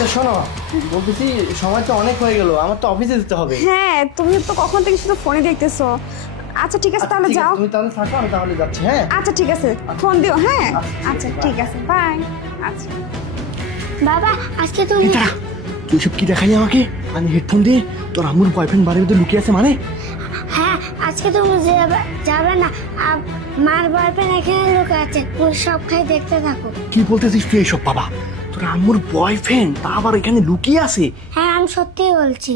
আচ্ছা শোনো, বলতেছি সময় তো অনেক হয়ে গেল, আমার তো অফিসে যেতে হবে। হ্যাঁ, তুমি তো কখন থেকে শুধু ফোনে দেখতেছো। আচ্ছা ঠিক আছে, তাহলে ঠিক আছে, যাও। তুমি তাহলে থাকো, আমি তাহলে যাচ্ছি। হ্যাঁ আচ্ছা ঠিক আছে, ফোন দিও। হ্যাঁ আচ্ছা, আচ্ছা ঠিক আছে, বাই। আচ্ছা বাবা আজকে তুমি তুই সব কি দেখালি আমাকে? আমি হেডফোন দিয়ে তোর আম্মুর বয়ফ্রেন্ড বাড়ির ভিতরে লুকিয়ে আছে মানে? হ্যাঁ আজকে তুমি যাবে না। মার বয়ফ্রেন্ড এখানে লোক আছে, পুরো সব খাই দেখতে থাকো। কি বলতেছিস তুই এইসব বাবা? তোর আম্মুর বয়ফ্রেন্ড তা আবার এখানে লুকিয়ে আছে? হ্যাঁ আমি সত্যিই বলছি।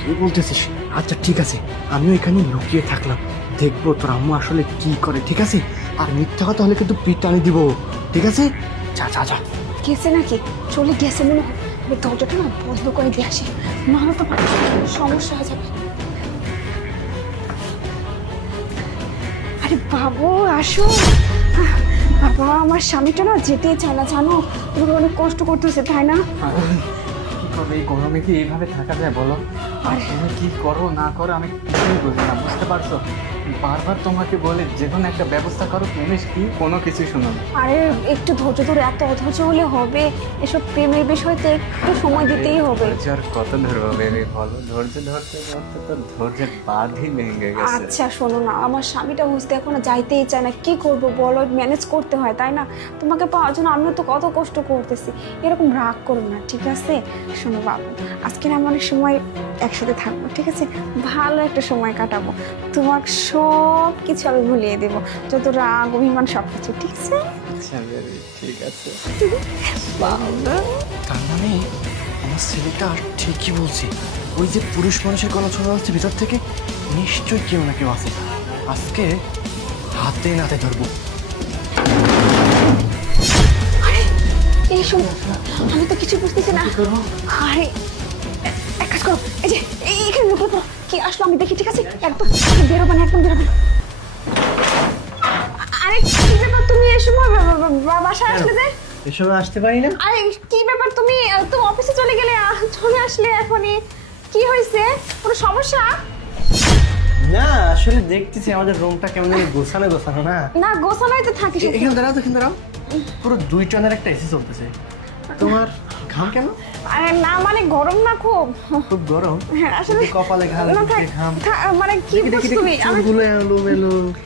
কি বলতেছিস? আচ্ছা ঠিক আছে, আমিও এখানে লুকিয়ে থাকলাম, দেখবো তোর আম্মু আসলে কি করে। ঠিক আছে, আর মিথ্যা কথা হলে কিন্তু পিঠ টানি দিব। ঠিক আছে, যা যা যা। গেছে নাকি? চলে গেছে মনে হয়। আমি দরজাটা না বন্ধ করে দিয়ে আসি, নাহলে তো সমস্যা হয়ে যাবে। আরে বাবু আসো। বাবা, আমার স্বামীটা না যেতেই চায় না জানো, তোমাকে অনেক কষ্ট করতেছে তাই না? কি করবে এই গরমে? কি এইভাবে থাকা যায় বলো? আর তুমি কি করো না করো আমি কিছুই বুঝি না, বুঝতে পারছো? বারবার তোমাকে বলে যে কোনো একটা ব্যবস্থা করো, তুমি কি কোনো কিছু শোনো না। আরে একটু ধৈর্য ধরে, এত অধৈর্য হলে হবে? এসব প্রেমের বিষয়তে একটু সময় দিতেই হবে। ধৈর্য আর কত ধরবো বেবি বলো? ধৈর্য ধরতে ধরতে তো ধৈর্যের বাঁধই ভেঙে গেছে। আচ্ছা শোনো না, আমার স্বামীটা বুঝতে এখনো যাইতেই চায় না, কি করব বলো? ম্যানেজ করতে হয় তাই না? তোমাকে পাওয়ার জন্য আমিও তো কত কষ্ট করতেছি। এরকম রাগ করো না, ঠিক আছে? শোনো বাবু, আজকে না আমরা অনেক সময় একসাথে থাকবো, ঠিক আছে? ভালো একটা সময় কাটাবো, তোমাকে সব কিছু আমি ভুলিয়ে দেবো, যত রাগ অভিমান সব কিছু, ঠিক আছে? আচ্ছা বেবি ঠিক আছে। তার মানে আমার ছেলেটা ঠিকই বলছে, ওই যে পুরুষ মানুষের গলা শোনা যাচ্ছে ভিতর থেকে, নিশ্চয়ই কেউ না কেউ আছে। আজকে হাতে নাতে ধরবো। এই শোনো, আমি তো কিছু বুঝতেছি না। আরে এক কাজ করো, এই যে এইখানে লুকিয়ে পড়ো। কি আসলো আমি দেখি, ঠিক আছে? একদম বেরোবে না, একদম বেরোবে না। আরে কি ব্যাপার, তুমি এই সময় বাসায় আসলে যে? এসবে আসতে পারি না। আরে কি ব্যাপার, তুমি তুমি অফিসে চলে গেলে, চলে আসলে এখনই? কি হয়েছে? কোনো সমস্যা? না আসলে দেখতেছি আমাদের রুমটা কেমন জানি গোছানো গোছানো না। না গোছানোই তো থাকিস। এখানে দাঁড়াও তো, এখানে দাঁড়াও। পুরো 2 টনের একটা এসি চলতেছে। তোমার ঘাম কেন? আরে না মানে গরম না খুব। খুব গরম? হ্যাঁ আসলে কপালে ঘাম, না, ঘাম। মানে কি দেখি দেখি বুঝছো তুমি? দেখি, চুলগুলো এলো মেলো।